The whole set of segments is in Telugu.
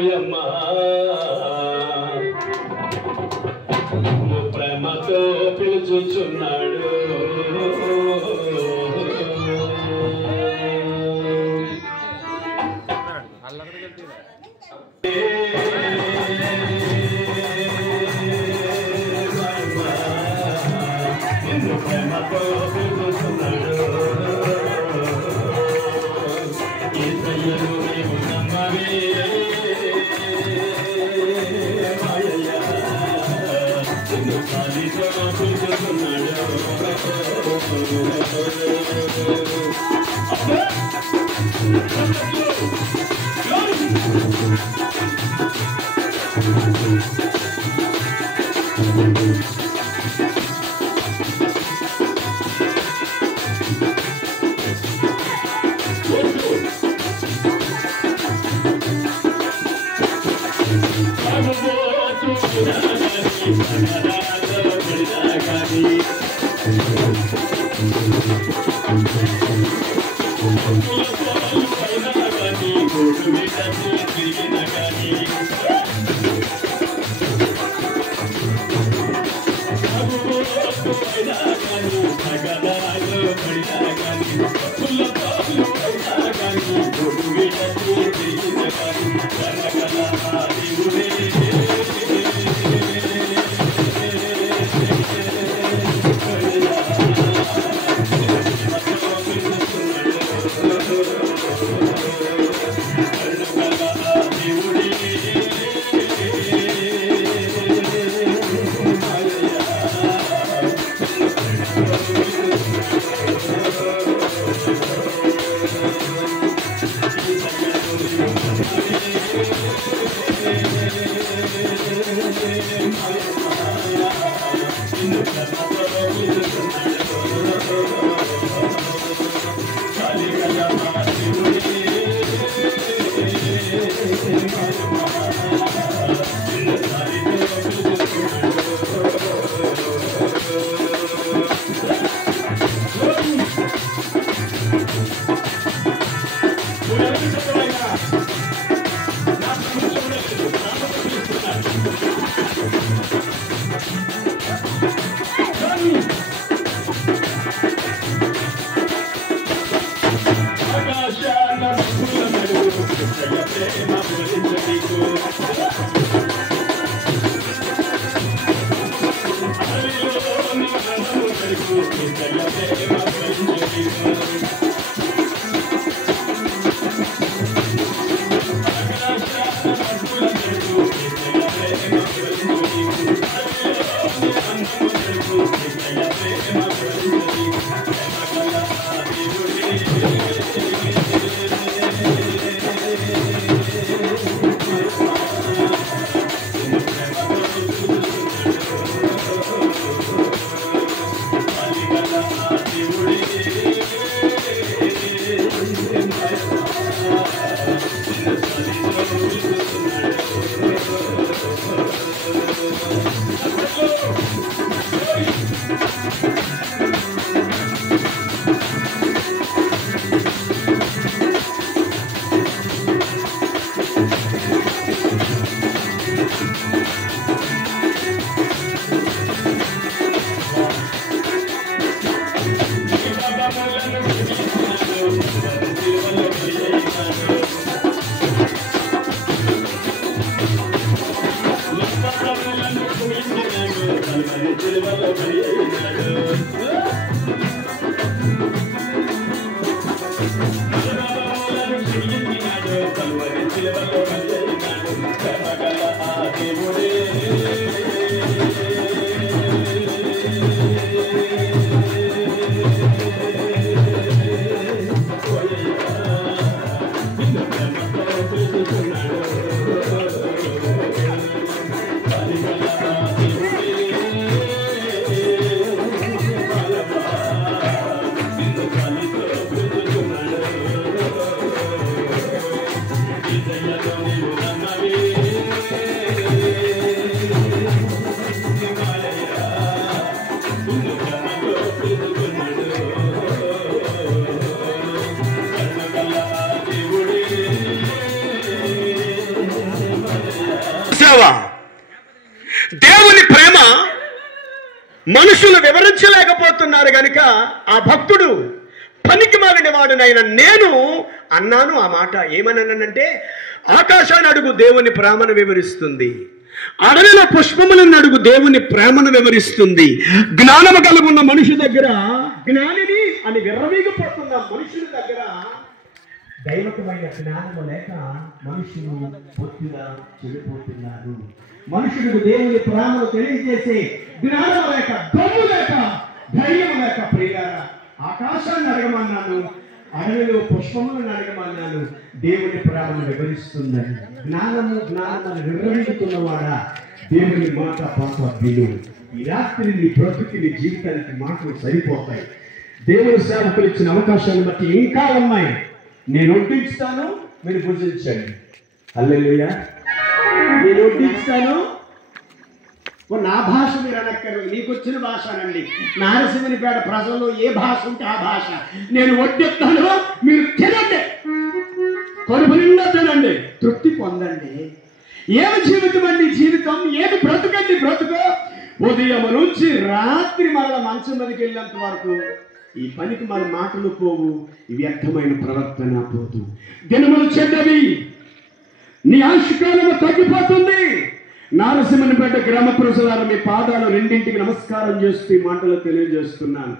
ఓయమ్మా ప్రేమతో పిలుచుచున్నాడు ప్రేమతో పిలుచుచున్నాడు చూసావా? దేవుని ప్రేమ మనుషులు వివరించలేకపోతున్నారు గనుక ఆ భక్తుడు పనికి మాలిన వాడునైనా నేను అన్నాను ఆ మాట. ఏమన్నానంటే, ఆకాశాన్ని అడుగు దేవుని ప్రేమను వివరిస్తుంది, అడవిలో పుష్పములను అడుగు దేవుని ప్రేమను వివరిస్తుంది. జ్ఞానము కలుగున్న మనిషి దగ్గర జ్ఞానిని అని విర్రవీగిపోతున్న మనుషుల దగ్గర దైవకమైన జ్ఞానము లేక మనుషులు పూర్తిగా చెడిపోతున్నారు. మనుషులకు దేవుని ప్రేమను తెలియజేసే జ్ఞానం లేక, దమ్ము లేక, ధైర్యం లేక ప్రియులారా ఆకాశాన్ని అడగమన్నాను, అడవిలో పుష్పములను అడగమన్నాను. దేవుని ప్రేమను వివరిస్తుందని జ్ఞానము వివరించుతున్నవాడా దేవుని మాట పాప విను. ఈ రాత్రి నీ బ్రతుకి నీ జీవితానికి మాటలు సరిపోతాయి. దేవుని సేవకులు ఇచ్చిన అవకాశాలను బట్టి ఇంకా ఉన్నాయి. నేను వడ్డించుతాను, మీరు భుజించండి. హల్లెలూయా. నేను వడ్డించుతాను, నా భాష మీరు అనక్కర్లేదు, నీకు వచ్చిన భాష అనండి. నారసింహనిపేట ప్రజల్లో ఏ భాష ఉంటే ఆ భాష. నేను వడ్డిస్తాను, మీరు తినండి, కడుపు నిండా తినండి, తృప్తి పొందండి. ఏమి జీవితం అండి జీవితం? ఏమి బ్రతుకండి బ్రతుకు? ఉదయం నుంచి రాత్రి మరల మంచం మీదకి వెళ్ళేంత వరకు ఈ పనికి మన మాటలు పోవు, వ్యర్థమైన ప్రవర్తన పోదు. దినములు చెడ్డవి, నీ ఆయుష్కాలము తగ్గిపోతుంది. నారసింహనిపేట గ్రామ ప్రజలారా, మీ పాదాలు రెండింటికి నమస్కారం చేస్తూ ఈ మాటలు తెలియజేస్తున్నాను.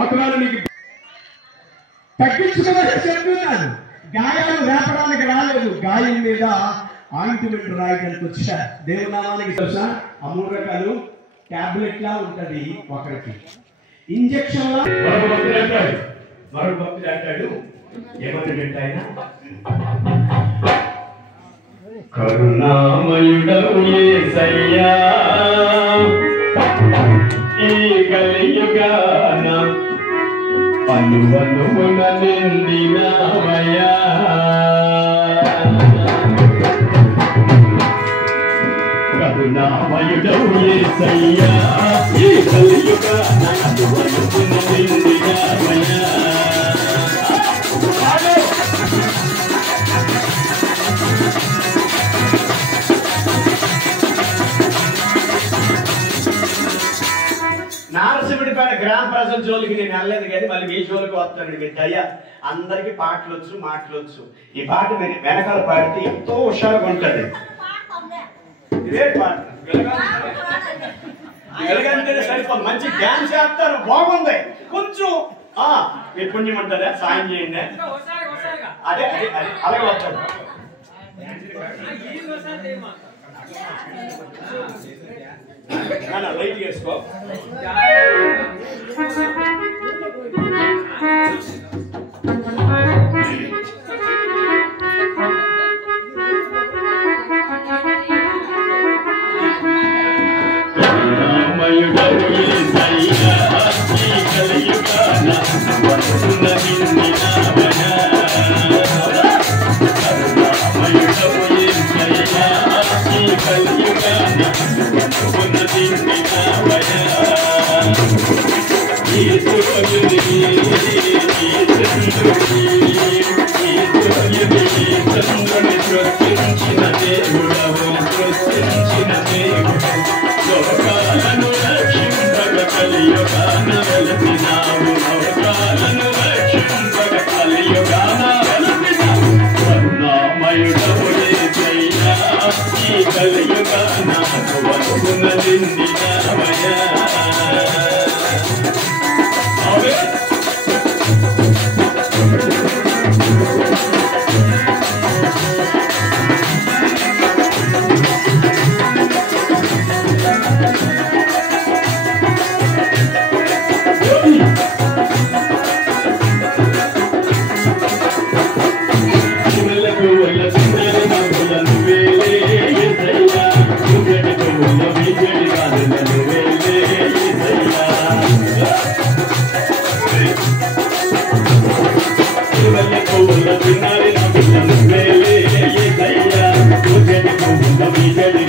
ఒకవేళ నీకు తగ్గించుకోవాలని చెప్తున్నాను. గాయాలు రేపడానికి రాలేదు, గాయం మీద ఆయింట్మెంట్ రాయడానికి వచ్చా. దేవునామానికి తెలుసా? ఆ 3 రకాలు టాబ్లెట్ లా ఉంటది. ఒకరికి ఇంజక్షన్ లా, మరొక భక్తుడు అంటాడు ఏమంటాడంటే ఆయన, కరుణామయుడవు యేసయ్యా, ఈ కలియుగాన అనువనువున నిండినావయ్యా. కరుణామయుడవు యేసయ్యా, ఈ కలియుగాన అనువనువున నిండినావయ్యా. నారసింహుడిపైన గ్రామ ప్రజల జోలికి నేను వెళ్ళలేదు, కానీ మళ్ళీ మీ జోలికి వస్తాను. మీ దయ, అందరికి పాటలు వచ్చు, మాటలు వచ్చు. ఈ పాట మీరు వెనకాల పాడితే ఎంతో హుషారుగా ఉంటుంది. ఇదే పాట వెలగంటేనే సరిపోదు, మంచి డ్యాన్స్ చేస్తారు, బాగుంది. కొంచెం మీ పుణ్యం ఉంటుందా, సాయం చేయండి. అదే అదే అదే అలాగే వస్తాడు. లైట్ చేసుకో. Thank you.